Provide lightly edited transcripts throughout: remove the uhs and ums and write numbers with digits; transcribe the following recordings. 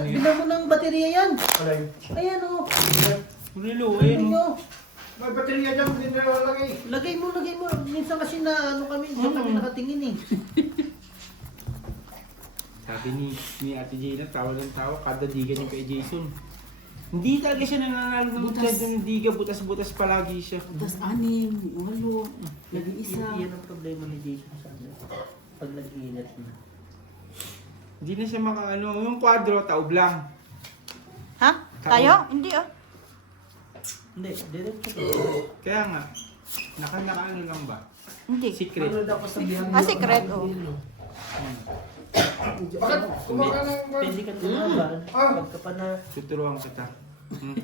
Bilang mo ng baterya yan. Alay. Ayan o. Rilo, Ayun ayun. nyo. May baterya dyan, hindi na lalagay. Lagay mo. Minsan kasi na ano kami, hindi kami nakatingin eh. Sabi ni Ate Jayla, tawa ng tawa, kada diga niya kay Jason. Hindi talaga siya nananalo ng Butas. kada ng diga, butas-butas palagi siya. Tapos 6, 8, naging isa. Yan ang problema ni Jason sa akin. Pag nag-iinat na. Hindi na siya makaano, yung kwadro, taob lang. Ha? Tayo? Hindi ah. Hindi, diretso ko. Kaya nga, naka-ano lang ba? Hindi. Secret. Ano daw kasabihan Ah, secret, oh. Bakit? Kumaka ng... Pwede ka tumaban. Pagka pa na... Tuturuan kita. Hmm.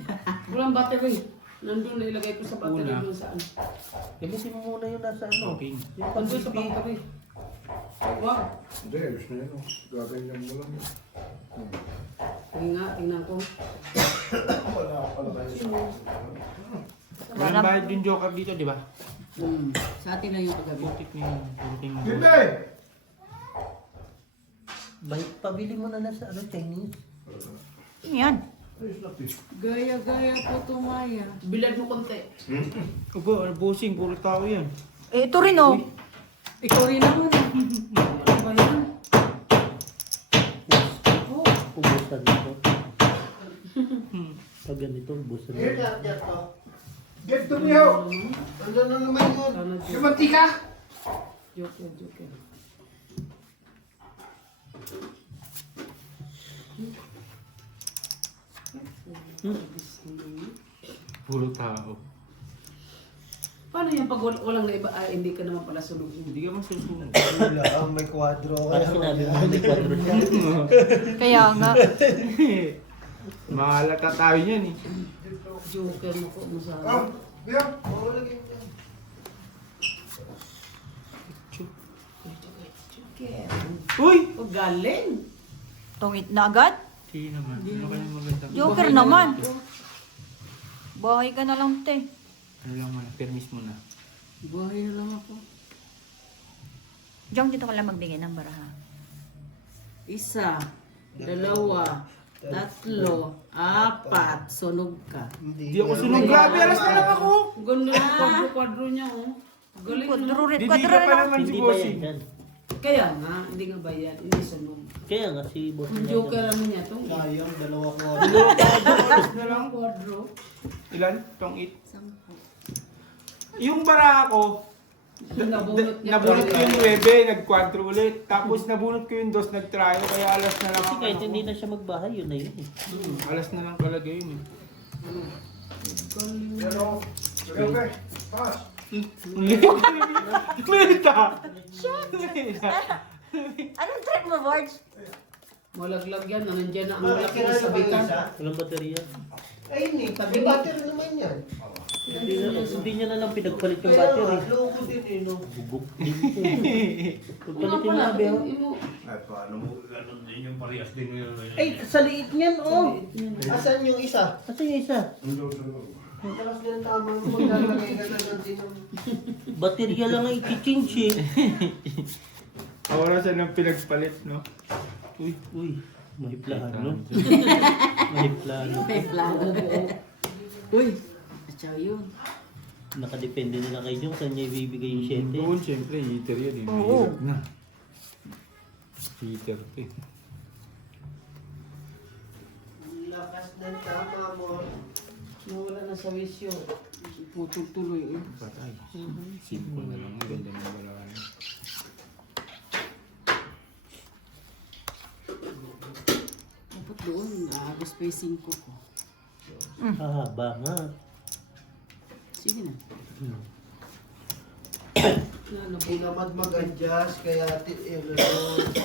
Walang battery. Nandun na ilagay ko sa battery Una. doon saan. Gamitin mo muna yun nasa ano. Okay. Yung Nandun sa pag-ibig. battery. Wow. Hindi, ayos na yun. Gaganyan mo lang. Tingnan ko. Wala pala kayo. Walang bayad yung joker dito, di ba? Sa atin na yung kagabi. Butik niya yung buting mo. Hindi! Pabili mo na sa ano, Chinese. Yan. Ayos na, please. Gaya-gaya po tumaya. Bilad mo konti. Opo, busing, puro tao yan. Eh, ito rin oh. Ikaw rin naman. Ano ba yan? Oh. Ubusan dito. Pag ganito, ubusan Here, dito. Get to me out! Andun na naman yun. Yung mantika! Joker. Puro tao. Paano yung pag walang naiba, hindi ka naman pala sunog. Hindi ka masusunod. Wala, may kwadro. Parang sinabi mo, may kwadro siya. Kaya nga. Mahalata tayo niyan eh. Joker mo ko mo sa... Ah, Bea, mawalagay mo yan. Uy! Oh, galing. Tungit na agad. Sige naman. Ano ka na maganda? Joker naman. Bahay ka na lang, te. Ano lang muna, permis muna. Buhay na lang ako. Diyan dito ka lang magbigay ng baraha. 1, 2, 3, 4, sunog ka. Hindi ako sunog. Grabe, alas na lang ako! Ganda yung kwadro niya, oh. Galing Kwadro naman. rin. Hindi Kwadro ka rin pa ako. naman si Hindi ba Bossing. yan yan? Kaya nga, hindi nga ba yan? Hindi sunog. Kaya nga si boss. Ang joker ano niya, itong Sayang, dalawa ko. Alas na lang. kwadro. Ilan? Tong 8. 10. Yung bara ko, Nabunot niya. nabunot ko yung 9, nag-4 ulit. Tapos nabunot ko yung 2, nag-try. Kaya alas na lang Kasi ako. kahit hindi na siya magbahay, yun na yun eh. Alas na lang talaga yun eh. Pero, okay, pass. Meta! Anong trip mo, Borge? Malaglag yan, nandiyan na ang malaki na sabitan. Walang baterya. Ay, hindi. May battery naman yan. Hindi niya na lang pinagpalit yung battery. Loko din eh, no? Bubuk din ito. Pagpalitin mo na, Beo. Ay, paano mo, ganun din yung parehas din yun. Ay, sa liit niyan, oh. Asan yung isa? Kasi yung isa, Takas din tama mo. Maglalagay ka na lang din ng... baterya lang ang i-change eh. Awala siya ng pinagpalit, no? Uy, may plano. May plano. May plano buo. Uy, atsa yun. Nakadepende na lang kayo dyan, saan niya ibibigay yung 7. Doon, siyempre, heater yun eh. Oo. Mahirap na. Heater to eh. Lakas ng tama mo. Nawala na sa wisyo. Putol tuloy eh. Patay. Simple na lang. Ang ganda ng balakan. Dapat doon, agos pa yung 5 ko. Hahaba nga. Sige na. Hinamad mag-adjust, kaya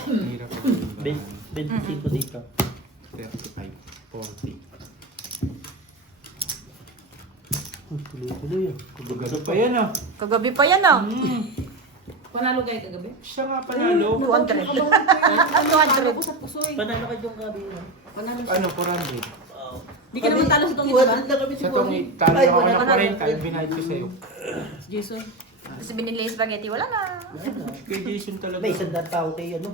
Mahirap ako yung balakan. 25 dito. 35, 40. Tuloy-tuloy ah. Kagado pa yan ah. Kagabi pa yan ah. Panalo kayo kagabi? Siya nga panalo. 200. Panalo ko sa pusoy. Panalo kayo yung gabi ah. Panalo siya. Ano, 400. Di ka naman talo sa tong iba ba? na kami Sa itong talo ako ng 40, binayad ko sa'yo. Jason. Tapos binili yung spaghetti, wala na. Kay Jason talaga. May isang tao tayo ano.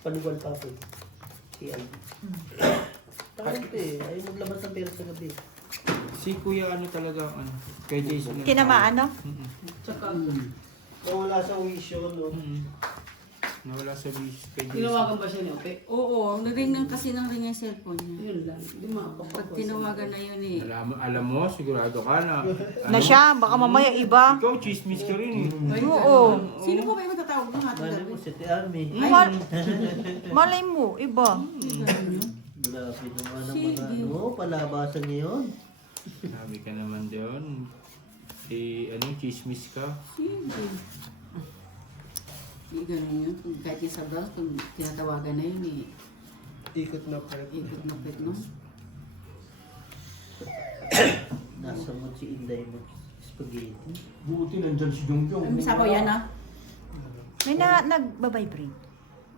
Paluwal pa ako. Si Alvin. Takot eh. Ayaw maglabas ng pera sa gabi. Si Kuya ano talaga, ano, kay Jason. ang Tinamaan, no? tao. Mm-mm. Tsaka, Nawala sa wisyo, no? Mm-mm. Nawala sa wish kay Jason. tinawagan ba siya ni Ope? Oo, naringan kasi ng ring yung cellphone niya. Yun lang. Di makapagpapos. Pag tinawagan na yun eh. Alam mo, sigurado ka na. Na siya, baka mamaya iba. Ikaw, chismis ka rin eh. Ay, Oo. ganun. Sino po ba yung matatawag ng hatang Mali gabi? mo, si Tiami. Malay mo, iba. Grabe naman ang mga ano, palabasan niya yun. Sabi ka naman doon. Chismis ka. Sige. Hindi ganun yun. Kung kahit yung sa bus, kung tinatawagan na yun eh. Ikot na pa. Ikot na pet mo. Nasa mo si Inday mo. Spaghetti. Buti nandyan si Jongjong. May sapaw yan ah. May nagbabibrate.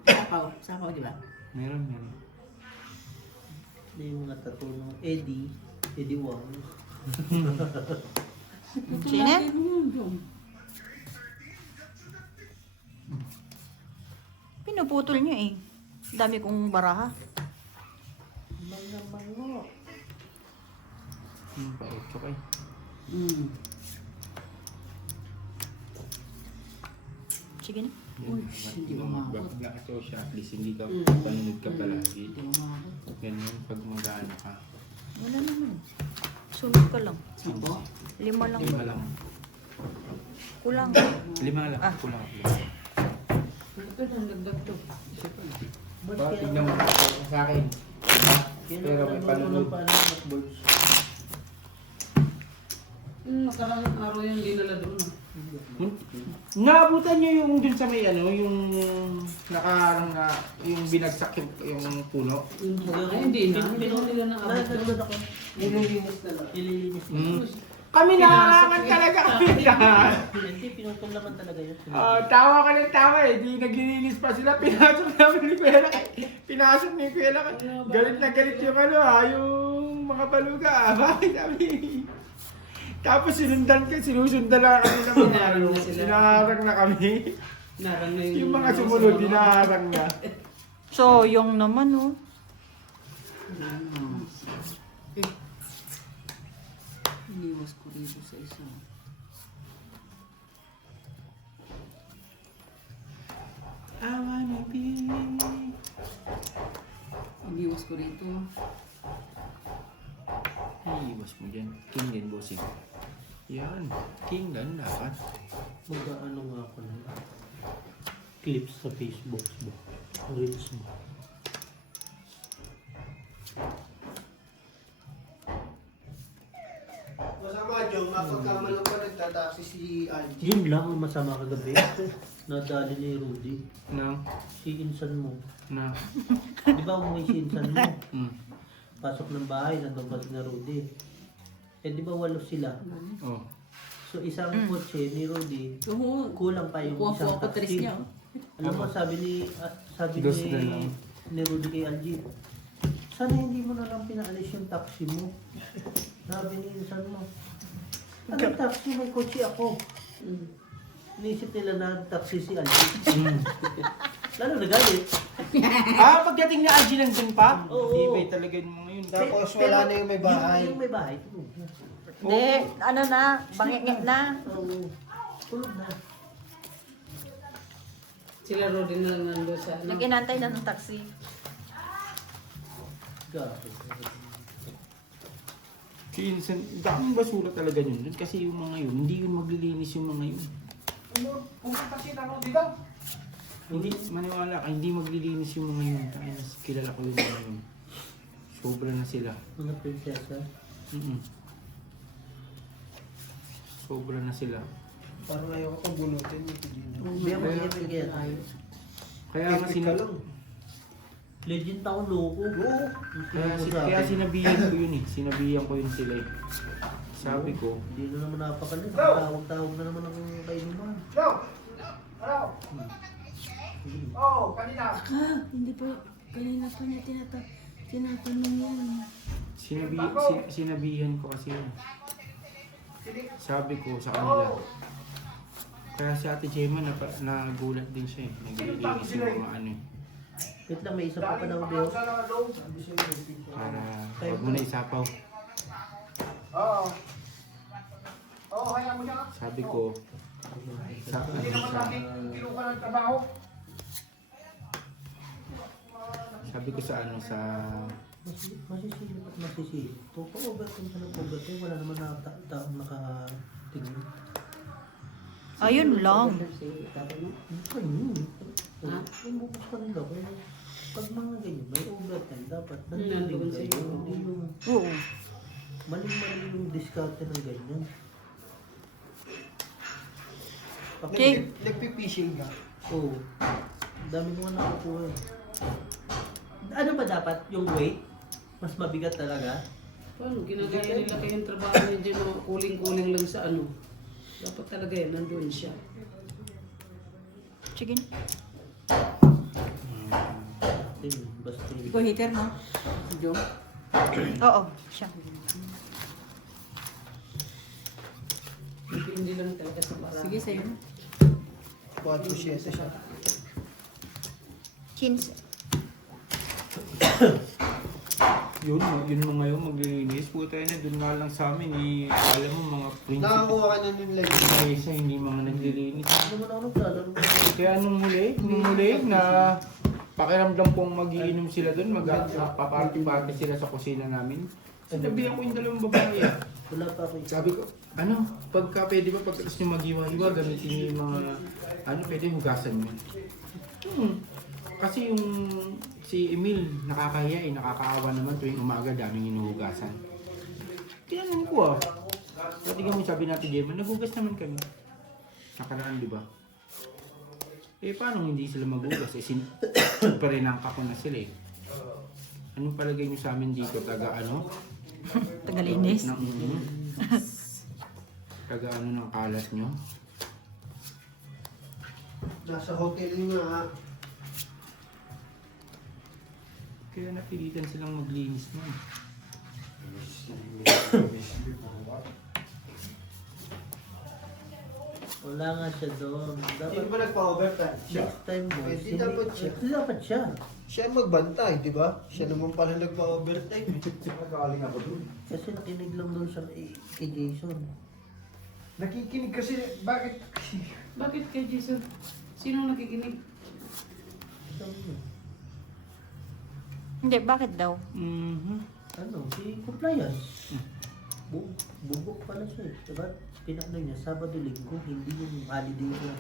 Sapaw. Sapaw, di ba? Meron. Hindi yung mga tattoo ng Eddie. Eddie Wong. Sino? Pinuputol niyo eh. Dami kong baraha. Mga mango. Pa-8 ka eh. Mm. Sige na. Hindi umabot. Bakla ito siya. At least hindi ka Mm. panunod ka palagi. Hindi umabot. Ganyan pag mag-ano ka. Wala naman. Sunod ka lang. 10? 5 lang. 5 lang. Kulang. 5 lang. Ah. Kulang. Ito lang, dagdag to. Ba't Oh, kaya tignan mo sa akin. Kaya Pero may naman panunod. paano mag-boards? Nakarang araw yung dinala doon. Naabutan niyo yung dun sa may ano, yung nakarang na, yung binagsak yung puno. Ay, hindi na. Hindi ko nila naabot. Nagdadad ako. Nililinis na lang. Ililinis mo. Mm. Kami nakakangan talaga kami lahat. Hindi, pinutol naman talaga yun. Tawa ka ng tawa eh. Di naglilinis pa sila. Pinasok namin ni Kuya Lakay. Pinasok ni Kuya Lakay. Galit na galit yung ano yung mga baluga. Bakit kami? Tapos sinusundan lang kami ng mga ano. Sinaharang na kami. Narang na Yung mga sumunod, dinaharang na. So, yung naman oh. Iniwas ko rito sa isa. I wanna be. Iniwas ko rito. Iiwas mo dyan. King yan, bossing. Yan. King lang dapat. Mag-ano nga ako ng clips sa Facebook mo. Reels mo. Masama, Jong. Mapagkaman lang pa nagtataksi si Angie. Yun lang ang masama kagabi. Nadali ni Rudy. Na. Si Insan mo. Na. Di ba umuwi si Insan mo? Mm. Pasok ng bahay, nandun pa si na Rudy. Eh di ba 8 sila? Oh. So isang kotse ni Rudy, Oo. kulang pa yung Kuha isang po ako 3 taxi. niya. Alam mo, sabi Dos na lang. ni Rudy kay Algie, sana hindi mo na lang pinaalis yung taxi mo. Sabi ni Insan mo, ano taxi? May kotse ako. Inisip nila na taxi si Algie. Lalo nagalit. Pagdating na Angie nandun pa? Oo. Ibay talaga yung mga yun. Tapos wala na yung may bahay. Yung may bahay. tulog na. Hindi, ano na, bangingit na. Oo. Tulog na. Sila Rodin na lang nandun sa ano. Nag-inantay na ng taxi. Grabe. Kinsan, daming basura talaga yun. Kasi yung mga yun, hindi yun maglilinis yung mga yun. Pumunta si Tano dito. Hindi, maniwala ka, hindi maglilinis yung mga yun. Kaya kilala ko yung mga yun. Sobra na sila. Mga prinsesa. Sobra na sila. Parang ayaw ko bunutin yung Gino. Hindi ako mag-iipigyan. Kaya nga Epic ka lang. Legend ako loko. Oo. kaya sinabihan ko yun eh. Sinabihan ko yun sila eh. Sabi ko, Hindi na naman napakalit. Tawag-tawag na naman ang kainuman. No! Hello! Oh, kanina. Hindi po, kanina pa niya tinatanong yan. sinabihan ko kasi yun. Sabi ko sa kanila. Kaya si Ate Gemma nagulat din siya eh. Naglilinis yung mga ano eh. Wait lang, may isa pa pa daw Leo. Sa loob. Sabi sa'yo. Para huwag mo na isapaw. Oo. Oo, kaya mo siya. Sabi ko, Hindi naman natin kinuha ng trabaho. sabi ko sa ano, sa Masisilip at masisilip. Pa-overtime ka ng overtime, wala naman na taong nakatingin. Ayun lang. Si tatay mo. Ayun. Ha? Yung bukas pa nila. Kaya pag mga ganyan, may overtime dapat. Nandun Nandun sa'yo. kayo. Hindi yung Oo. maling-mali yung discount ng ganyan. Okay. Nagpipishing ka. Oo. Dami ko nga nakukuha eh. Ano ba dapat? Yung weight? Mas mabigat talaga? Paano? Ginagaya nila kayong trabaho niya dyan, mga kuling-kuling lang sa ano. Dapat talaga yan, nandun siya. Sige. Basta Ikaw hater, no? Si Jom? Oo, siya. Hindi lang talaga sa parang. Sige, sa'yo. 4-7 siya. 15. yun mo ngayon maglilinis. Puta na, dun nga lang sa amin, alam mo mga principal. Nakakuha ka na nila yun. May isa hindi mga naglilinis. Hindi mo na ako naglalaro. Kaya nung huli na pakiramdam kong magiinom sila dun, magpaparty-party sila sa kusina namin. Sinabihan ko yung dalawang babae. Wala pa ako. Sabi ko, ano, pagka pwede ba pagkatapos nyo maghiwa-hiwa, gamitin nyo yung mga, pwede hugasan nyo. Kasi yung si Emil, nakakahiya nakakaawa naman tuwing umaga, daming inuhugasan. Tinanong ko Tingnan mo sabi natin, Gemma, naghugas naman kami. Nakaraan, di ba? Paano hindi sila maghugas? Parinangka ko na sila Anong palagay nyo sa amin dito? Taga ano? Tagalinis. Taga ano ng kalat nyo? Nasa hotel nga. Kaya napilitan silang maglinis na. Wala nga siya doon. Hindi Dapat ba nagpa-overtime? Siya. next time mo. Pwede dapat siya. Dapat siya. Siya ang magbantay, di ba? Siya naman pala nagpa-overtime. Galing ako dun. Kasi nakinig lang doon siya kay Jason. Nakikinig kasi, bakit? Bakit kay Jason? Sino nakikinig? Sabi niya, Hindi, bakit daw? ano, si compliance. Bubok pala siya eh. Diba? Pinano niya, Sabado, Linggo, hindi yung holiday niya.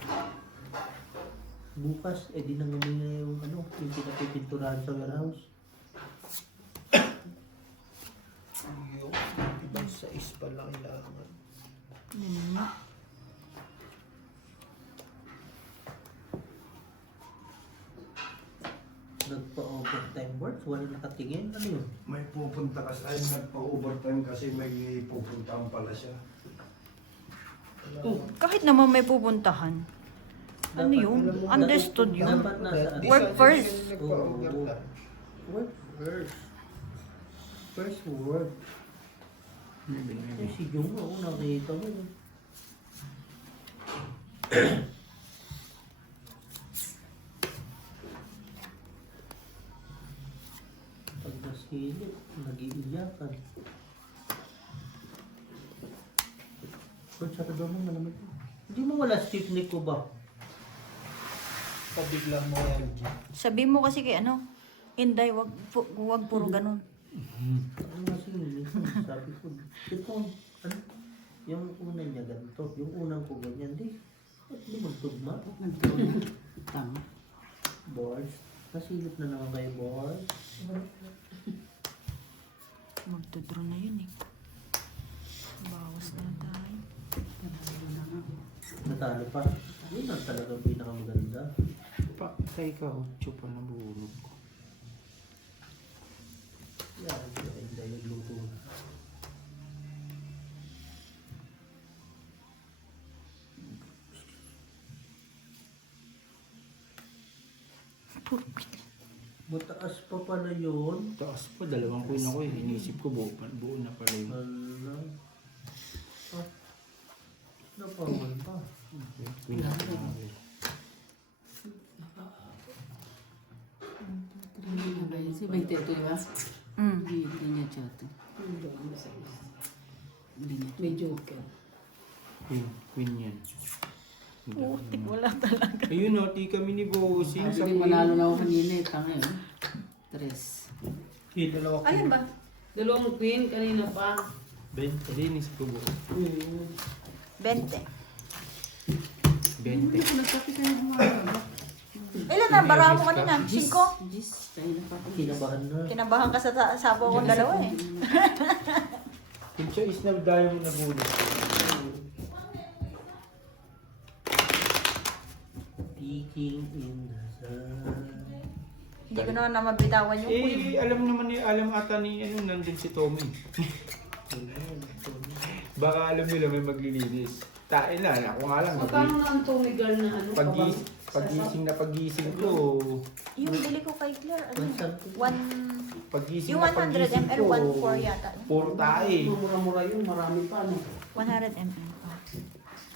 Bukas, di nang niya yung ano, yung pinapipinturahan sa warehouse. Yung ibang size pala kailangan. Nagpa-overtime works, wala nakatingin. Ano yun? May pupunta kasi, ay nagpa-overtime kasi may pupuntahan pala siya. Kahit naman may pupuntahan. Ano yun? Understood yun. Dapat nasa ano? Work first. Nagpa-overtime. Work first. First work. Si Jung, ako nakita mo yun. Pag nasilip, nag-iiyakan. Kung sa kadama mo naman yun. Hindi mo wala stiffneck ko ba? Pabigla mo yan, G. Sabi mo kasi kay ano, Inday, wag puro ganun. Ano kasi yun? Sabi ko, ito, ano? Yung una niya ganito, yung unang ko ganyan, di. Ba't di magtugma? Tama. Boys, nasilip na naman kayo, boys. Magdodraw na yun eh. Bawas na lang tayo. Natalo pa. Yun ang talagang pinakamaganda. Kay ka, 8 pa na buhulog ko. Yan, hindi tayo nagluto. Mataas pa pala yun. Taas pa, 2 coin ako Inisip ko buo na pala yun. Hala. Ah, napawan pa. Queen na Kasi 22, di ba? Hindi niya chato. Hindi niya. May joker. Queen yan. Putik, wala talaga. Ayun o, di kami ni Bossing. Sabi ni manalo na ako kanina eh. Tanga yun. 3. Dalawa ko. Ayun ba? Dalawang queen, kanina pa. Linis ko buo. 20. 20. Ilan na? Bara mo kanina? 5? Jis, kanina pa ako. Kinabahan na. Kinabahan ka sa sabo kong dalawa eh. Yung choice na dahil mo nabulot. Peeking in the sun. Hindi ko naman na mabitawan yung queen. Alam ata ni nandun si Tommy. Baka alam nila may maglilinis. Tain na, ako nga lang. Magkano na ang Tommy girl na ano? Pagising ko. Yung bili ko kay Claire, ano? Pagising Yung na 100 pagising ml, ko. 1.4 yata. Puro tae. Mura-mura yun, marami pa no. 100 ml. Oh.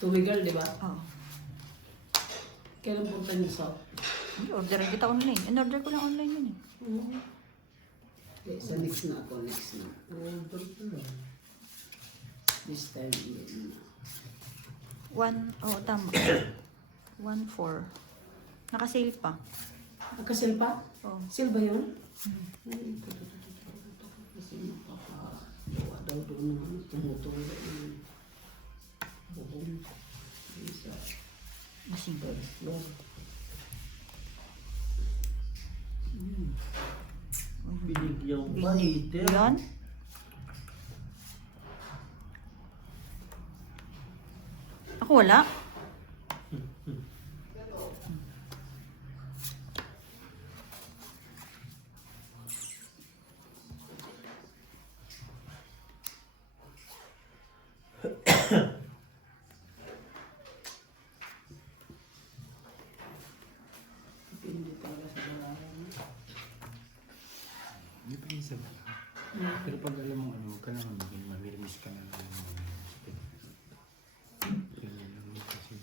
Tommy girl, di ba? Oo. Kailan punta niyo sa? Order kita online. In-order ko lang online yun eh. Okay, sa next na ako, next na. This time, yun na. Tama. 1.4. Naka-sale pa. Nagka-sale pa? Oh. Sale ba yun? Kasi makakagawa daw doon ng ano, tumutulong yun. Bubong. Isa. Masing. Binigyan pa, hater. Yan? Ako wala. Hindi talaga sa dalawa. Hindi pa isa ba? Pero pag alam mo huwag ka naman maging mamirmis ka na lang. Ganyan lang yun kasi.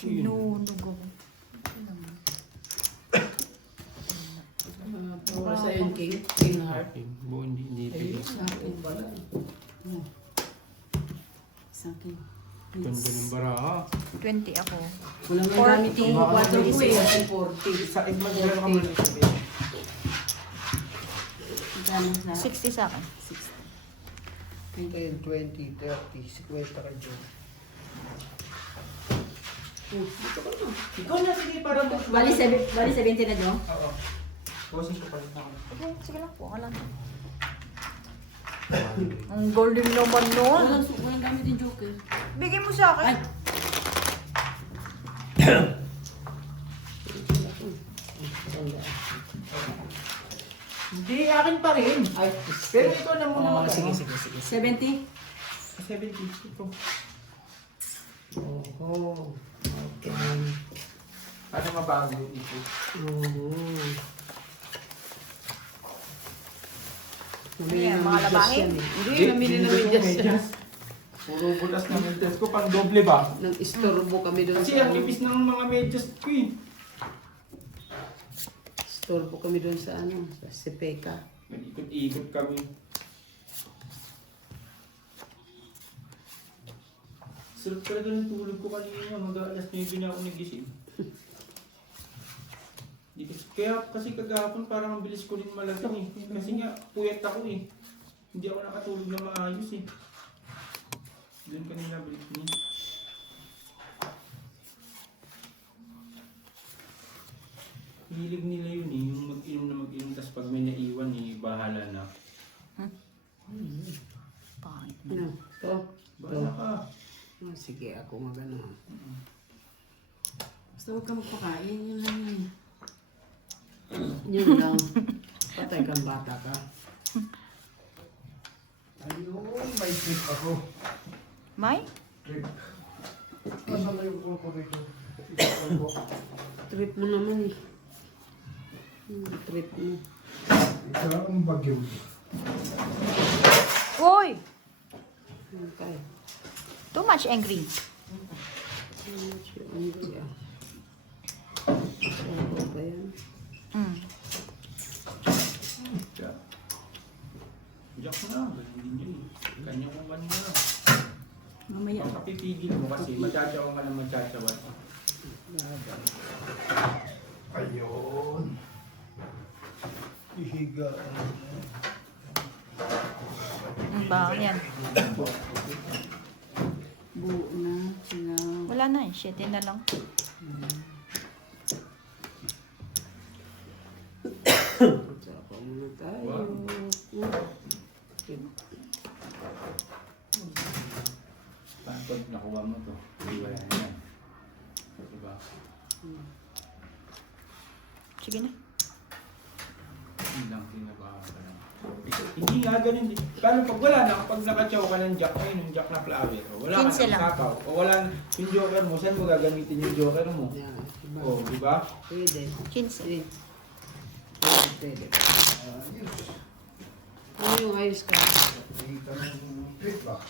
Inunog ako. Para sa yung king, king heart. Buo hindi Ayun, pili. sa akin pala. Sa akin. Ganda ng baraha. 20 ako. Wala nga gamit yung 4 ko eh. Kasi 40. Sa magdala ka muna sa pili. Magkano na? 60 sa akin. 60. 10, 20, 30, 50 ka dyan. Ikaw na sige para mo. Bali 70 na dyan? Oo. Bossing ko palit ako. Sige lang po. Alam. Ang golden naman nun. Walang gamit yung joker. Bigay mo sa akin. Hindi, akin pa rin. Ay, Pero ikaw na muna mag- sige. 70? 70 ito. Oh, okay. Ano mabago ito? Ayan, mga labahin. Hindi, namili na medyas yan. Puro butas na medyas ko, pang doble ba? Nang istorbo kami doon Kasi sa ang ano. ipis ng mga medyas ko eh. Istorbo kami doon sa ano, sa Sepeka. Nag-ikot-ikot kami. Sarap talaga ng tulog ko kanina, mag-alas 9 na ako nagising. Kaya kasi kagahapon parang ang bilis ko rin malasing eh. Kasi nga, puyat ako eh. Hindi ako nakatulog na maayos eh. Doon kanina balik niya. Hilig nila yun eh, yung mag-inom na mag-inom, tapos pag may naiwan eh, bahala na. Pangit. Ano? To? Bahala ka. Oh, sige, ako magano. Basta huwag ka magpakain, yun lang yun. Yun lang. Patay kang bata ka. Ayun, may trip ako. May? Trip. Nasaan na yung ko rito? Trip mo naman eh. Trip mo. Ito ang bagyo. Uy! Okay. Too much angry. Ano ba yan? Mm. Jack. Jack na, ganun din yun. Kanya kung kanina. Mamaya. Ang kapipigil mo kasi, magtsatsawa ka na magtsatsawa. Ayun. Ihiga. Ang baho yan. Buo na. Sina. Wala na eh. 7 na lang. Sapa muna tayo. Pagod, nakuha mo to. Hindi wala na yan. Diba? Sige na. Hindi lang pinagawa ka lang. Hindi nga ganun din. Paano pag wala na, kapag nakatsaw ka ng jack, ayun yung jack na flower. O wala ka 15 ng lang. sapaw. O wala yung joker mo, saan mo gagamitin yung joker mo? Yan. Diba? O, di ba? Pwede. 15. Pwede. Pwede. Ayos. Ano yung ayos ka? Nakita ng feedback.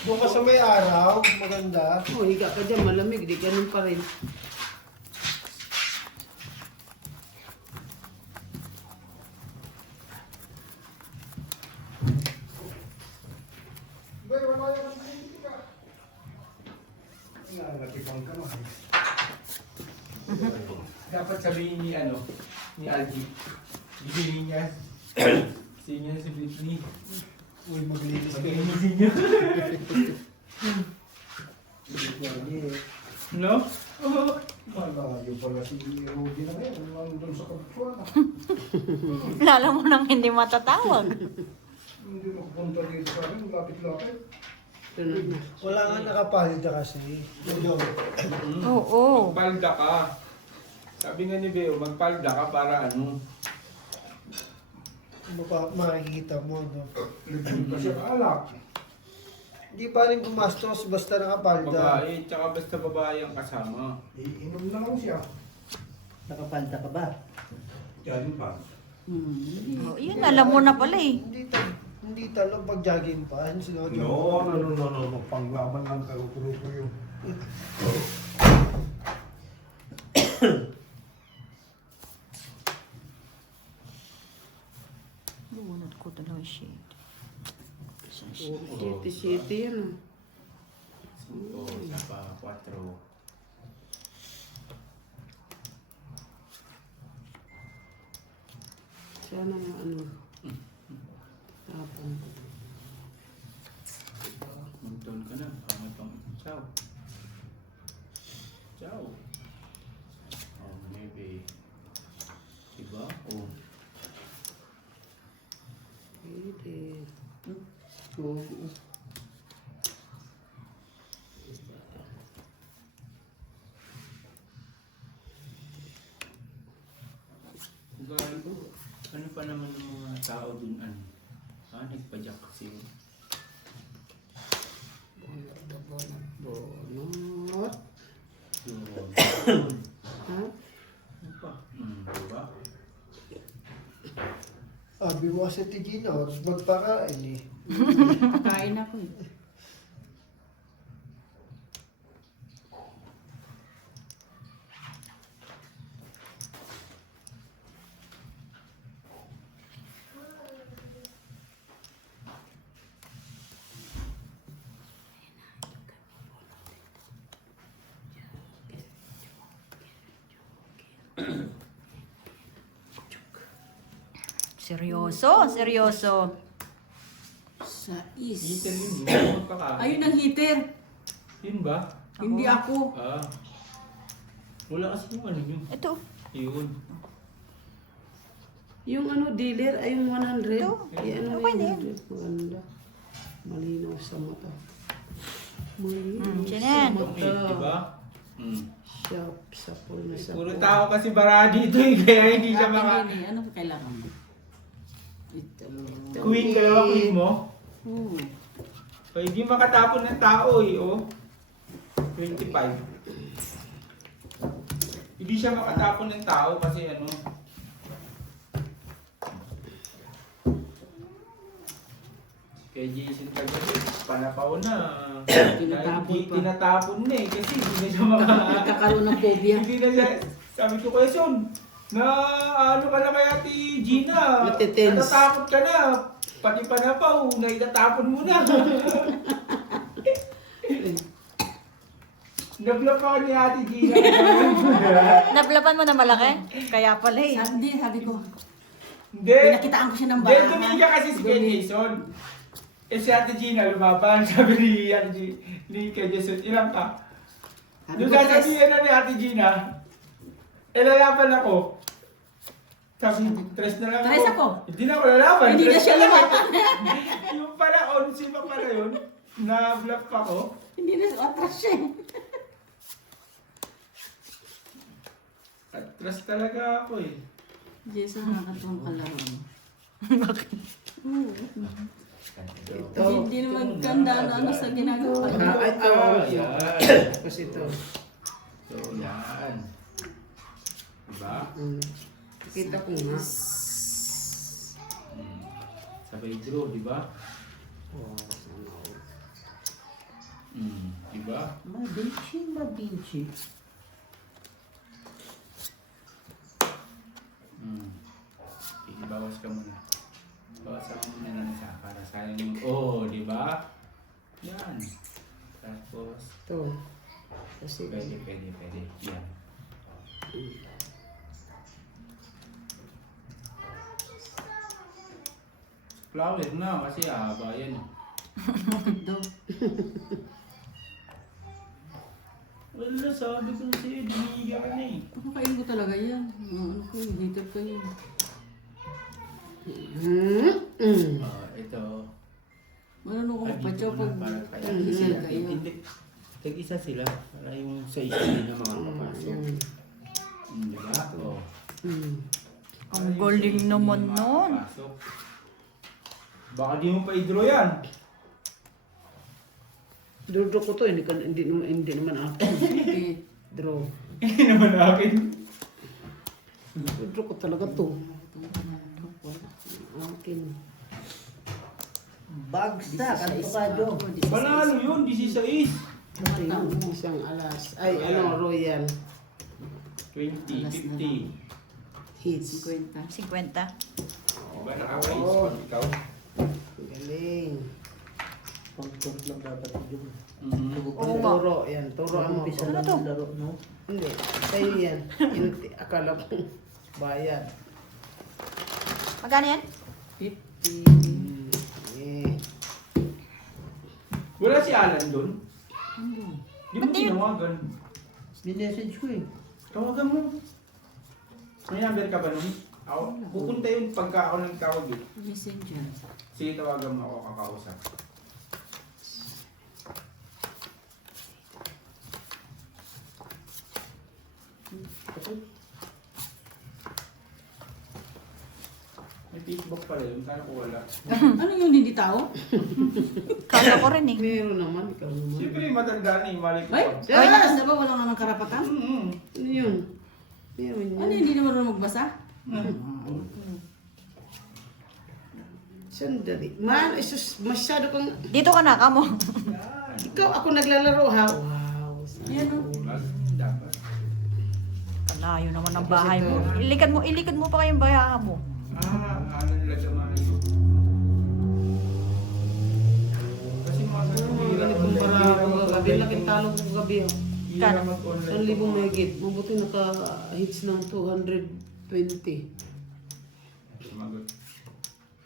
Bukas sa may araw, maganda. Oh, higa ka dyan, malamig. Di ganun pa rin. Bay, wala yung politika. Nangatipang ka na. Dapat sabihin ni ni Algie. Bibili niya. Senior si Britney. Uy, maglinis ka. Pag-iinisin niya. No? Malayo pala si Rudy na ngayon. Nandun sa Kapitsuana. Lala mo nang hindi matatawag. Hindi makapunta dito sa akin. Lapit-lapit. Tunod na. Wala nga nakapalda kasi. Oo. Magpalda ka. Sabi nga ni Beo, magpalda ka para Makikita mo, no? Libre kasi alak. Hindi pa rin gumastos basta nakapalda. babae, tsaka basta babae ang kasama. Iinom na lang siya. Nakapalta ka ba? Yan pa. Oh, yun, alam mo na pala eh. Hindi talo pag jogging pa. Sunod yun. No. Panglaban lang karukuruko yun. Lunod ko dalawa shade. Siti yan. O, isa pa, 4. Sana yung ano. Tapon. Magton ka na, pangat pang ciao. Ciao. Oh, maybe. Diba? Oh. Pwede. Oo. Gago. Ano pa naman ng mga tao dun, nagpa-jack kasi yun. Bonot. Yun. Ha? Ano pa? Diba? Sabi mo kasi Tigino, magpakain eh. Kain ako eh. Seryoso, seryoso. Sa is. Heater yun, hindi magpakain. Ayun ang heater. Yun ba? Hindi ako. Wala kasi yung ano yun. Ito. Yun. Yung ano, dealer ay yung 100. Ito. Ay, ano Okay na yung 100. Maganda. Malinaw sa mata. Malinaw siya sa yan. Okay, mata. diba? Sharp, sapol na sapol. Puro tao kasi bara dito kaya hindi siya maka... Ano pa kailangan mo? Ito. Queen, kaya queen mo? Hmm. So, hindi makatapon ng tao oh. 25. Hindi siya makatapon ng tao kasi Kay Jason kagabi, panapaw na. Tinatapon Hindi pa. tinatapon na eh, kasi hindi na siya maka... Nagkakaroon ng phobia. Hindi na siya, sabi ko kay Son, na ano ka na kay Ate Gina, Natitense. natatakot ka na, pati panapaw, na itatapon mo na. Nag-vlog ako ni Ate Gina. Nablapan mo na malaki? Kaya pala eh. Sabi ko, Hindi. pinakitaan ko siya ng Hindi, baraha. tumingin ka kasi si Kuya Jason. Eh si Ate Gina lumaban, sabi ni Kuya Jason, ilang ka? Sabi Doon ko, sasabihin na ni Ate Gina, lalaban ako. Sabi, tres na lang Tres ako. Hindi na ako lalaban. Hindi na tres siya lang. lumaban. Yung pala, onsi pa pala yun, na-vlog pa ko. Hindi na siya atras siya. Atras talaga ako eh. Jason, nakakatuwang kalaro mo. Ito. Hindi naman ganda na ano sa ginagawa niya. Kasi ito. So, yan. Diba? Kita ko nga. Sabay draw, diba? Diba? Mabinchi. Ibawas ka muna. Bawasan mo muna ng isa para sayang yung... Oh, di ba? Yan. Tapos, Ito. Kasi pwede. Yan. Flower na kasi haba yan. Bakit daw? Wala, sabi ko sa'yo, diniga ka na eh. Pakakain ko talaga yan. Ano ko, hater ko yun. Ito. Marunong ko magpatsaw pag Hindi. hisil kayo. Tag-isa sila para yung sa isa nila makakapasok. Diba? Oh. Ang galing naman nun. Makakapasok. Baka di mo pa i-draw yan. Draw ko to, hindi naman ako. Okay. Draw. Hindi naman akin. Draw ko talaga to. Akin. Bagsak, ano ka dyan? Panalo yun, 16. Ito yung isang alas. Ay, ano, royal. 20, 50. Hits. 50. 50. Diba nakakaisip pag ikaw? Galing. Pangkot lang dapat yun. Oo nga. Turo, yan. Turo ang Umpisa mo. lang to? yung laro, no? Hindi. Sa'yo yan. Akala ko bayad. Magkano yan? 50. Eh. Wala si Alan doon? Di mo Hindi yun. tinawagan. Minessage ko eh. Tawagan mo. May number ka ba nun? Ako, pupunta yun pagka ako nagtawag eh. Messenger. Sige, tawagan mo ako kakausap. May Facebook pala yun, kaya ko wala. Ano yun, hindi tao? Kala ko rin eh. Meron naman. Ikaw naman. Siyempre, matanda na eh, mali ko Ay, pa. ay, matanda ba? Wala namang karapatan? Ano yun? Meron yun. Ano, hindi naman marunong magbasa? Sandali. Man, isus, masyado kang... Dito ka na, kamo. Ikaw, ako naglalaro ha. Wow. Yan o. Dapat. Kalayo naman ang bahay mo. Ilikad mo pa kayong bahay mo. Ano nila sa mga ito? Kasi mga Galit kong baraha ko kagabi. Laking talo ko kagabi. hirap mag-online. 1,000 megit. Mabuti naka-hits ng 220. Sumagot.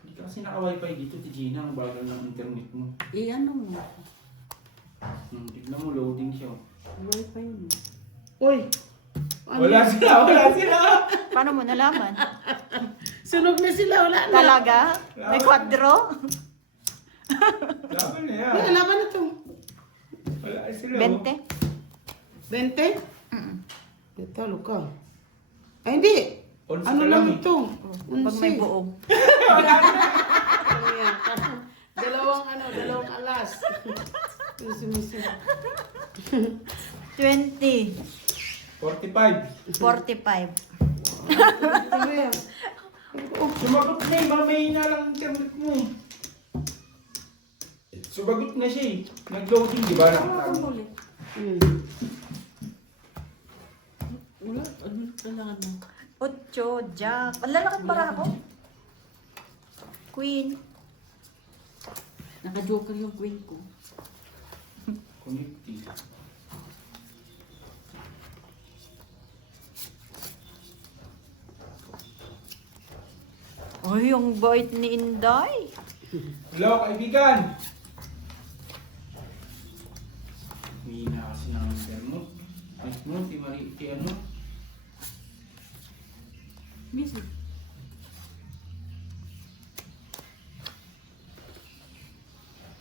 Hindi ka kasi naka-wifi dito, Gina, ang bagal ng internet mo. Eh, ano mo? Tignan mo, loading siya. Wifi mo. Uy! Ano? Wala sila! Paano mo nalaman? Sunog na sila. Wala na. Talaga? May quadro? Laban na yan. Wala, laban na to. Wala sila. 20? 20? Ito, luka. Ay, hindi. Onsi Ano ka lang eh. ito? Pag may buog. Ayan. Dalawang alas. Misi. 20. 45. 45. Ano yan? Sumagot na eh, mamay na lang internet mo. Subagot na siya eh. Nag-loading, di ba? Wala akong huli. Wala. Ano kailangan mo? 8, Jack. Ang lalakad para ako. Queen. Naka-joker yung queen ko. Connecting. Ay, ang bait ni Inday. Hello, kaibigan! Hihina kasi ng intermo. Ayos mo, si Marie, si ano? Busy.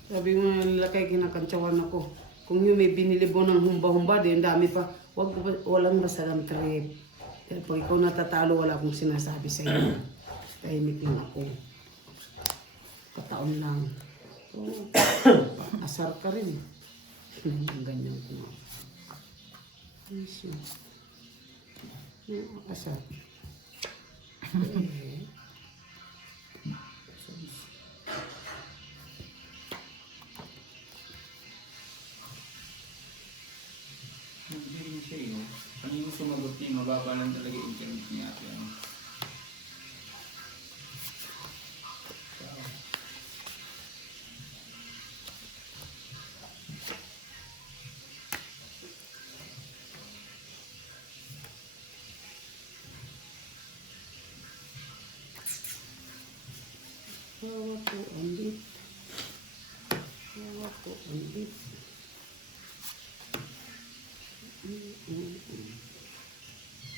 Sabi mo yung lalaki, kinakantsawan ako. Kung yung may binili mo ng humba-humba, di ang dami pa. Walang masalang trip. Dahil pag ikaw natatalo, wala akong sinasabi sa iyo. Tahimik lang ako. Kataon lang. Oo. Asar ka rin. Ganyan ko nga. Yes, yun. Asar. Hindi rin siya eh. Oh. Kanino sumagot niya, mababa lang talaga yung internet niya. Ano. Hawa ko ulit. Hawa ko ulit.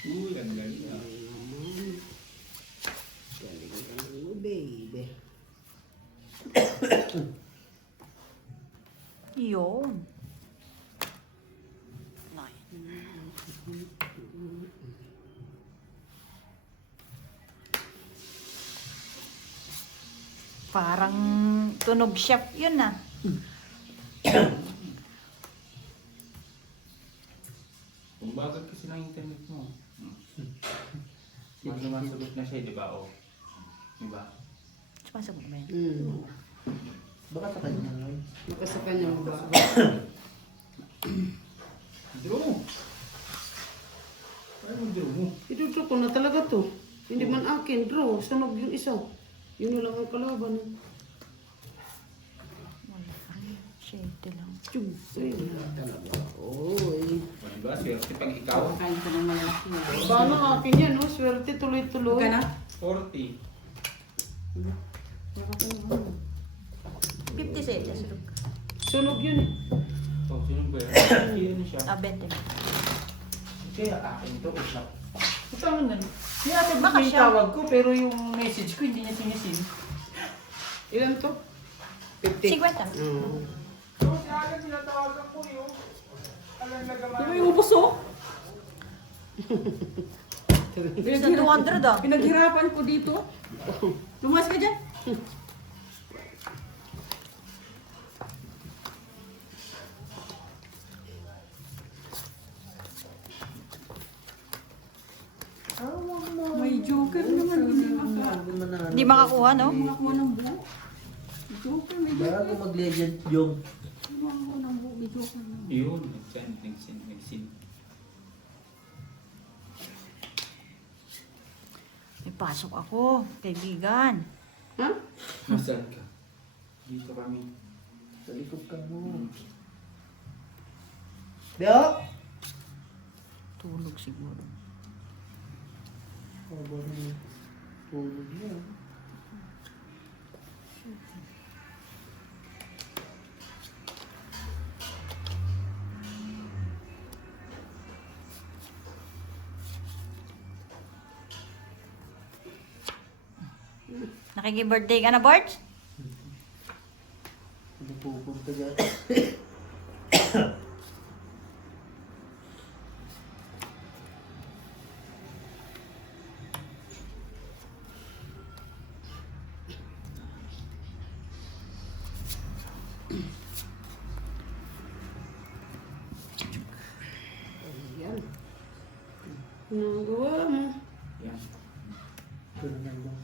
Ang galing ah. Naman. Galing mo, baby. Yun. Parang tunog chef yun ah. Kung bagal kasi ng internet mo. Mas sumasagot na siya, di ba? O. Di ba? Sumasagot ba yan? Baka sa kanya lang. Baka sa kanya mo ba? Draw! Ay mo draw mo. Ito ko na talaga to. Hindi man akin, draw. Sunog yung isa. Yun lang ang kalaban. Wala. Shade lang. Tiyug. Ay, wala talaga. Oy. O, di ba? Swerte pag ikaw. Kain ko ng malaki. Paano akin yan, no? Swerte tuloy-tuloy. Ka na? 40. 56. Nasulog ka. Sunog yun eh. O, sino ba yan? Iyan na siya. 20. Kaya akin to, isa. Ito na. Sinasagot Baka mo yung siya. tawag ko, pero yung message ko hindi niya sinisin. Ilan to? 50. So, si Alan, sinatawagan ko yun. Alam na Di ba yung ubos oh? Sa 200 ah. Pinaghirapan ko dito. Lumas ka dyan. May joker naman. Hindi Hindi makakuha, no? makakuha ng buo. Joker, may joker. Bago mag-legend yung Hindi makakuha ng buo. May joker naman. Yun, nagsin. May pasok ako, kaibigan. Ha? Nasaan ka? Dito kami. sa likod ka mo. Beo! Tulog siguro. Aba na tulog yan. Nakiki-birthday ka na, Bart? Hindi pupunta dyan. Yan. Nagawa mo. Yan. Ito na lang.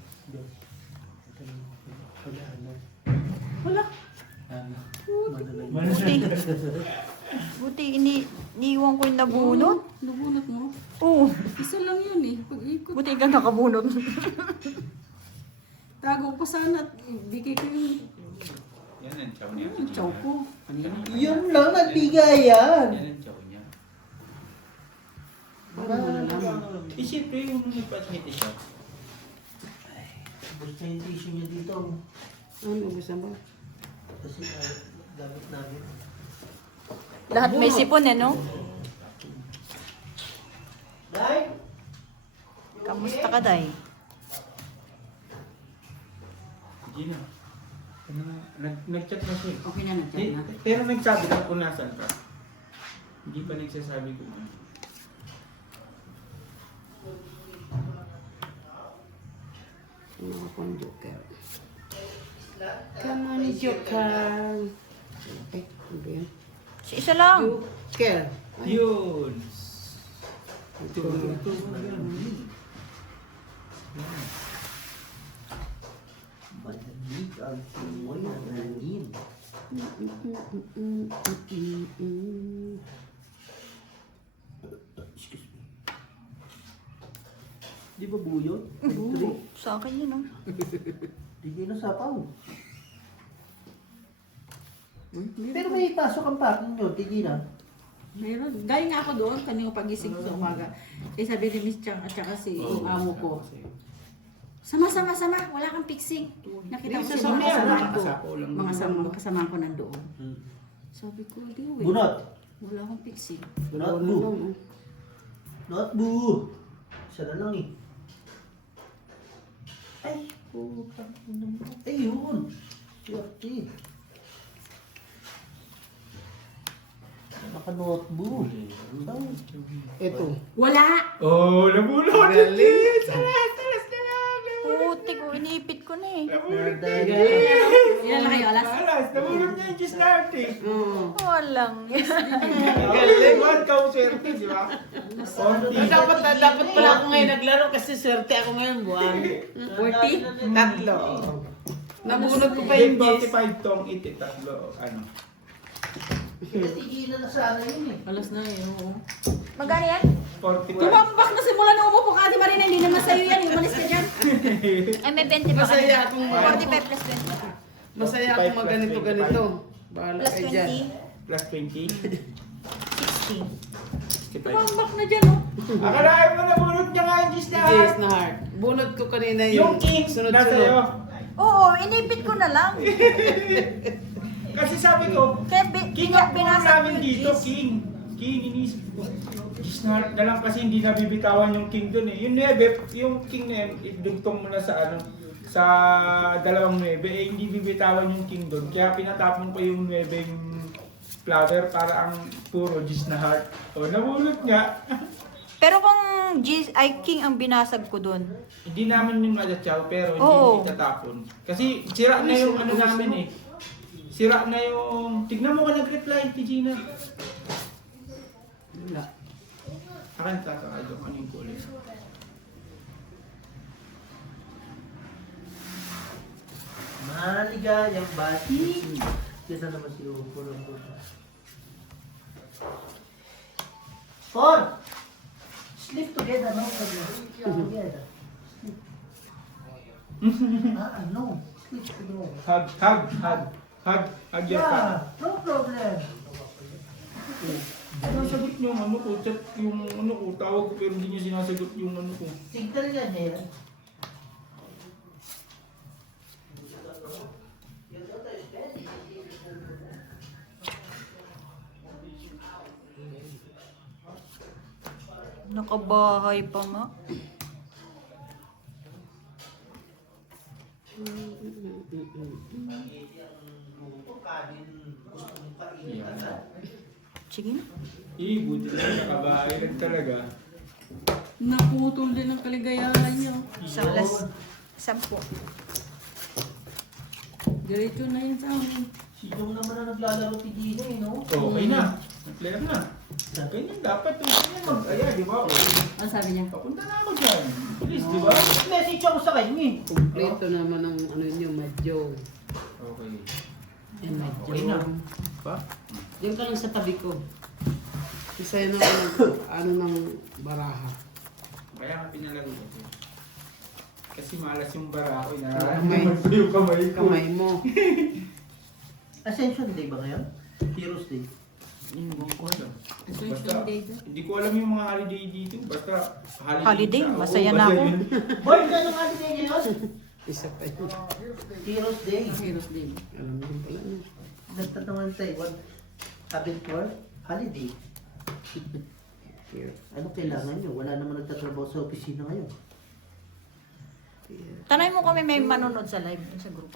Ito na lang. Wala. Ano? Buti. Buti, iniiwan ko yung nabunot. Nabunot mo? Oo. Isa lang yun eh. Pag-ikot. Buti ka nakabunot. Tago ko sana at bigay ko yung Yan ang chow niya. chow ko. Yun lang, nagbigayan. Yan ang chow niya. Ay, Siyempre yung nagpasingit siya. basta yung tissue niya dito. Ano, gusto mo? Kasi gamit namin. Lahat may sipon eh, no? Day! Kamusta ka, Day? Gina. Nag-chat na siya. Okay na, nag-chat na. Pero nagsabi na kung nasan ka. Hindi pa nagsasabi ko na. Ano akong joker? Come on, joker. Okay, ano ba yan? Si isa lang. Joker. Yun! Ito. Malamig ang tumoy ng hangin. Excuse me. Di ba buyo? Oo. Sa akin yun, no? Di kayo nasapaw. Pero may pasok ang packing nyo, tigi na. Meron. Galing nga ako doon, kanina pagising ko sa umaga. Eh sabi ni Miss Chang at saka si yung amo ko. Sama, wala kang fixing. Nakita ko si mga kasama ko. Mga kasama ko nandoon. Sabi ko, di wait. Bunot! Wala akong fixing. Bunot bu! Not bu! Isa na lang eh. Ay, putang ina mo. Ayun! Swerte. Naka-notebook. Ito. Wala! Oh, nabulot! Galing. Salas na lang! Puti ko, inipit ko na eh. Nabulot na Ilan na kayo, alas? Alas, nabulot niya yung Diyos natin. Oo. Walang. Galing! One cow swerte, di ba? Dapat pala ako ngayon naglaro kasi swerte ako ngayon buwan. 40? Tatlo. Nabunod ko pa yung 10. 45 tong iti, tatlo, ano. Tigilan na sana yun eh. Alas na yun, oo. Magkano yan? 45. Tumambak na simula na umupo ka, Ate Marina. Hindi naman sa'yo yan. Umalis ka dyan. Ay, may 20 pa kami. Masaya akong 45 plus Masaya akong maganito-ganito. Bahala 20. kayo dyan. Plus 20. 60. 65. Tumambak na dyan, oh. Akalain mo nabulot niya nga yung Diyos na. Yes na heart. Bunod ko kanina Yung king, nasa iyo. sunod-sunod. Oo, inipit ko na lang. Kasi sabi ko, Kaya king ang puno binasag ko namin yung dito, cheese. king. King, inisip ko. Diyos na heart na lang kasi hindi nabibitawan yung king dun eh. Yung 9, yung king na yun, idugtong mo na sa ano, sa dalawang 9, eh hindi bibitawan yung king dun. Kaya pinatapon ko yung 9 yung flower para ang puro Diyos na heart. O, nabulot nga. Pero kung king ang binasag ko dun. Hindi namin yung madatsaw pero hindi Oo. itatapon. Kasi sira na yung ano namin eh. Sira na yung... Tignan mo ka nag-reply, Gina. Wala. Akin tatakayo ano yung kulay. Maligayang bati. Kesa naman si Upo ng puto. Paul! Sleep together, no? Sleep together. No. Sleep together. Hug your father. Yeah, no problem. Sinasagot niyo yung ano ko, chat yung ano ko, tawag ko pero hindi niya sinasagot yung ano ko. Signal yan eh. Nakabahay pa nga. Sige na. Buti na nakabahay lang talaga. Naputol din ang kaligayahan niyo. Isang alas. 10. Diretso na yun sa amin. Sino naman na naglalaro si Gina eh, no? Okay na. Nag-clear na. Ganyan dapat yung ganyan mag-aya, di ba? Ano sabi niya? Papunta na ako dyan. Please, di ba? Message ako sa kanya eh. Kompleto naman ang ano nyo, madyo. Okay. And my Okay na. John. Ba? Diyan ka lang sa tabi ko. Isa yun ang ano ng baraha. Kaya nga pinalagay ko. Kasi malas yung bara ko. Kamay. Yung kamay ko. Kamay mo. Ascension Day ba ngayon? Heroes Day. Hindi ko alam. Ascension Basta, Day ba? hindi ko alam yung mga holiday dito. Basta Holiday, siya. masaya Oo, na basta ako. yun. Boy, gano'ng holiday ngayon? Isa pa yun. Heroes Day. Heroes Day. Alam mo pala niya. Nagtatawan tayo, what happened for holiday? Ano kailangan nyo? Wala naman nagtatrabaho sa opisina ngayon. Tanay mo kami may manonood sa live sa group.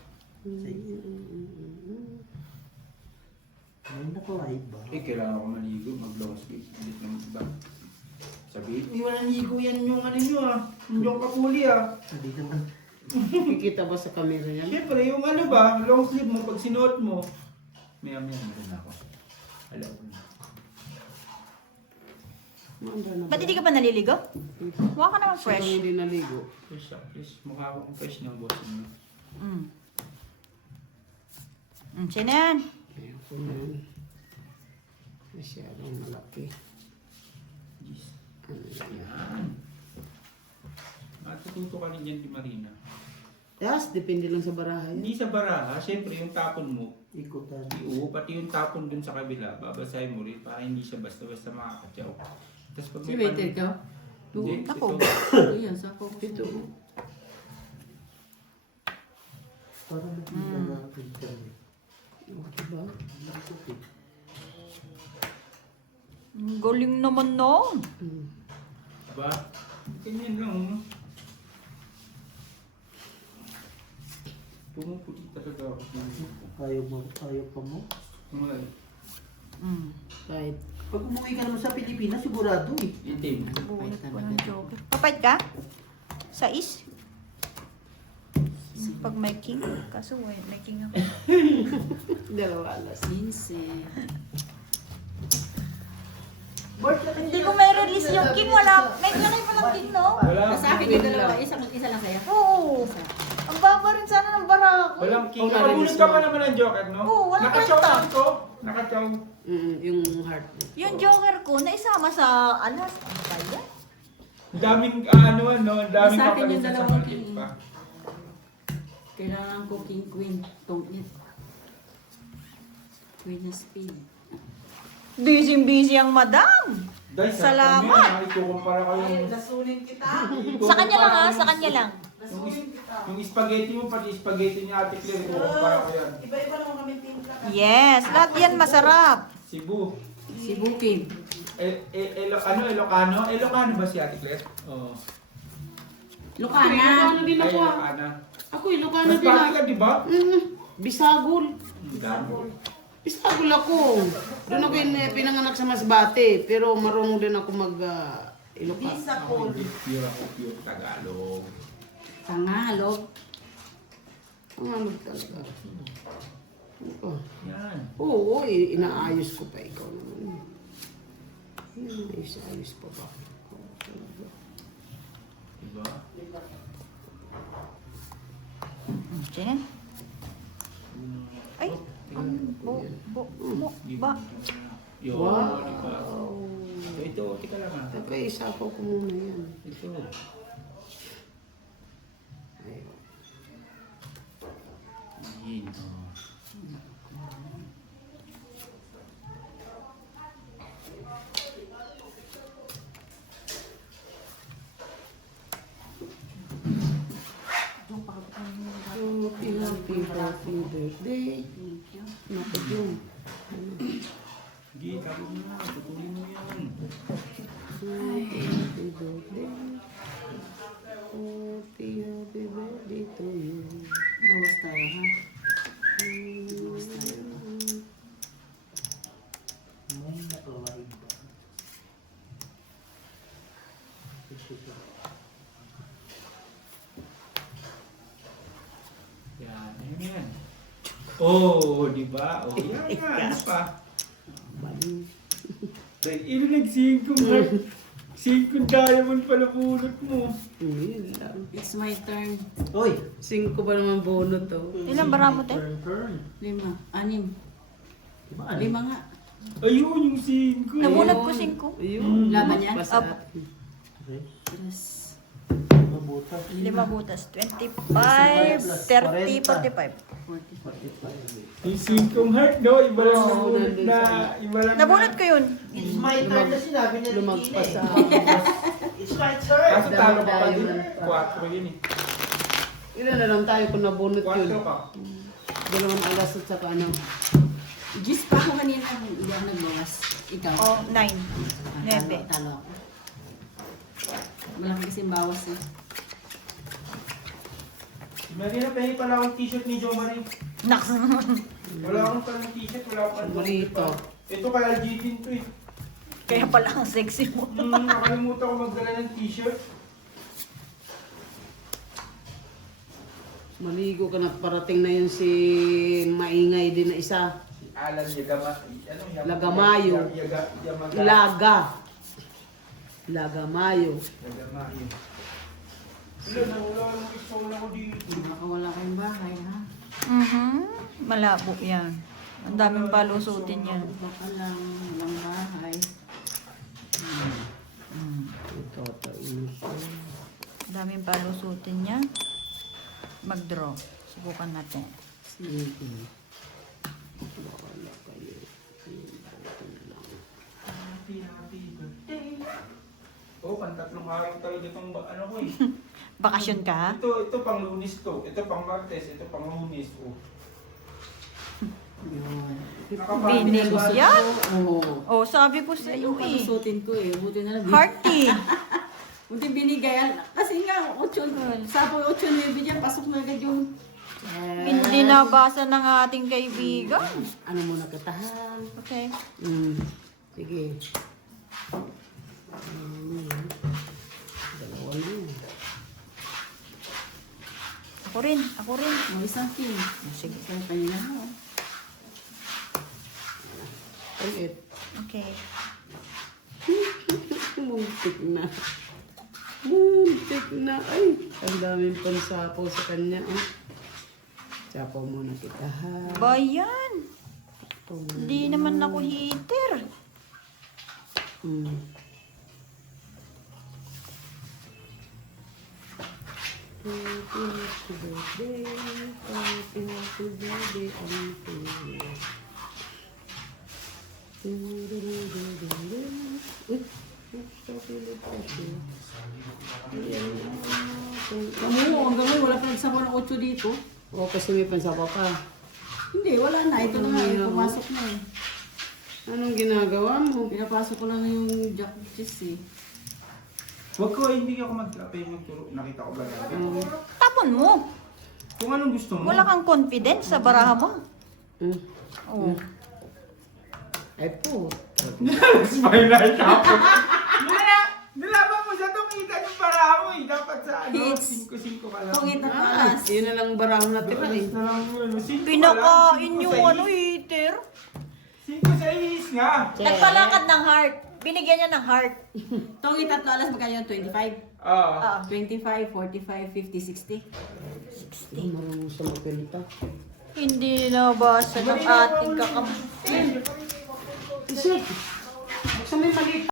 Ay, naka-live ba? Eh, kailangan ko maligo, mag-long sleep. Ulit ng iba. Sabi, walang ligo yan yung ano nyo ah. Yung kapuli ah. Hindi naman. Kikita ba sa camera yan? Siyempre, yung ano ba, long sleeve mo, pag sinuot mo, maya-maya meron ako. Alam ko na. Maanda na Ba't hindi ka ba naliligo? Mukha ka naman Sino fresh. hindi naligo? Fresh ah, fresh. Mukha akong fresh ng boss mo. Sino yan? Ayan ko na yun. Masyadong malaki. Jeez. Ano yan? Yan. Matututo ka rin dyan di Marina. Yes, depende lang sa baraha yan. Hindi sa baraha, siyempre yung tapon mo, Ikutan. oo, pati yung tapon dun sa kabila, babasahin mo rin para hindi siya basta-basta makakatyaw. Tapos pag Si waiter ka? Hindi, Ako. ito. Ito yan, sa ako. Ito. Para makita na ang internet. Diba? Ang galing naman no. Diba? Ganyan lang, no? Pumuputi talaga ako. Ayaw pa mo. Mga Kahit Pag umuwi ka naman sa Pilipinas, sigurado eh. itim. Bulit ko ng joker. Papayat ka? Sa is? Pag may king, kaso may king ako. dalawa alas. Lindsay. Hindi ko may release yung king, wala. May kanay pa ng king, no? Wala. Sa akin yung dalawa, isa lang kaya. Oo. Ang baba rin sana ng bara ko. Walang king. Oh, narinis Nakabulot ka mo. pa naman ng joker, no? Oo, walang Nakachaw kwenta. lang to. Nakachaw. Yung heart. Yung joker ko, naisama sa alas. Ano ba yan? Ang daming, ano, ang daming Sa akin yung kapalitan sa dalawang maliit king. pa. Kailangan ko king queen. Tong-it. Queen na spin. Busy ang madam. Dahil Salamat. ikukumpara ko yung... Lasunin kita. Sa kanya lang ha, sa kanya lang. Yung spaghetti mo, pati spaghetti ni Ate Claire, ikukumpara ko yan. Iba-iba naman kami timpla. Yes, lahat yan masarap. Cebu. Si Booking. Ilocano? Ilocano ba si Ate Claire? Oo. Lucana. Ilocano din Ay, ako. Ilocana. Ako Ilocano Mas din pati ako. ka, di ba? Bisagol. Ang dami. Bisagol ako. Doon ako pinanganak sa Masbate. Pero marunong din ako mag Ilocano. Ako, hindi pure ako, pure Tagalog. Tangalog. Ang ano talaga. Ano pa? Yan. Oo, inaayos ko pa ikaw naman. Ayos pa ba? Diba? Sino? Ay, ba? Yun, Wow. diba? Ito, tika lang ah. Teka, isapaw ko muna yan. Ito. Ayun. Yun, oh. Happy birthday. Naku yung. Sige, sabi mo na, tutuloy mo yan. Happy birthday. Happy birthday to you. Bawas tayo ha. Bawas tayo. May naka-live ba? Yan, ayun yan. Oh, di ba? Oh, yan yan. Ano pa? Like, ilo nagsingkong heart. Singkong diamond pala bunot mo. Yun lang. It's my turn. Uy! 5 ba naman bonot to? Ilang bara mo, te? Turn. 5, 6. Diba, ano? 5 nga. Ayun yung singko. Nabunot ko 5. Ayun. Laban yan? pa sa Up. atin. Okay. Tres. Mabutas. 5 butas. 25, 30, 45. 45. Yung singkong heart, no? Iba lang Oo, nabunot nandun na. sa- Iba lang Nabunot ko yun. It's my turn na sinabi na Lumagpas sa... It's my turn! Kaso talo ka pa din. Diamond. 4 yun eh. Ilan na lang tayo kung nabunot 4 yun. ka. 2 alas at saka ano. Gis pa ako kanina. Hindi ako nagbawas. Ikaw. Oh, 9. Talo, talo ako. Malaki kasing bawas eh. Marina, pahingi pala akong t-shirt ni Jo Marie. Naks. Wala akong palang t-shirt, wala akong Marito. Ito kay Algitin to eh. Kaya pala ang sexy mo. Nakalimutan ko magdala ng t-shirt. Maligo ka na. Parating na yun si maingay din na isa. Alan Yagama. Ano? Lagamayo. Yamaga. Lagamayo. Lagamayo. Wala akong ispawn ako dito. Makawala kayong bahay ha. Malabo yan. Ang daming palusutin yan. Baka lang. Walang bahay. Ito, siya. Ang daming palusutin yan. Mag-draw. Subukan natin. Sige. Wala kayo. Happy birthday. Oh, pantatlong araw talaga itong ano ko eh. Bakasyon ka? Ito pang Lunes to. Ito pang Martes. Ito pang Lunes. Oh. Yun. Binig yan. Oo. Oh, sabi ko sa iyo Yung eh. kalusutin ko eh. Buti na lang. Hearty. Buti binigayan. Kasi nga, 8, sapo 8-9 dyan, pasok na agad yung... Hindi nabasa ng ating kaibigan. Ano muna kita ha? Okay. Sige. Dalawa na yun. Ako rin. Ako rin. May isang pin. Sige. Kaya kanina ha. Ulit. Okay. Muntik na. Muntik na. Ay, ang daming pansapaw sa kanya. Oh. Sapaw muna kita ha. Bayan. Hindi naman ako heater. Kamu, hanggang ngayon, wala pa nagsabaw ng 8 dito. Oo, kasi may pansapaw ka. Hindi, wala na. Ito na nga, pumasok na eh. Anong ginagawa mo? Pinapasok ko lang yung jack cheese eh. Huwag ko, hindi ako magtrape yung turo. Nakita ko ba natin? Tapon mo. Kung anong gusto mo. Wala kang confidence sa baraha mo. Oh. Ay po. Smile na tapos. Nilaban mo sa tumita yung para mo eh. Dapat sa ano, Hits. 5-5 ka lang. Kung ito Ah, alas. yun na lang barang natira eh. Alas na lang yun. 5 ka lang, Pinakain 5 yung sa ano is. heater. 5 sa is nga. Nagpalakad ng heart. Binigyan niya ng heart. Itong itatlo alas magkano yung 25? Ah. 25, 45, 50, 60. Marunong sa magpilita. Hindi nabasa ng ating kakam... Isa. Buksan mo yung maliit.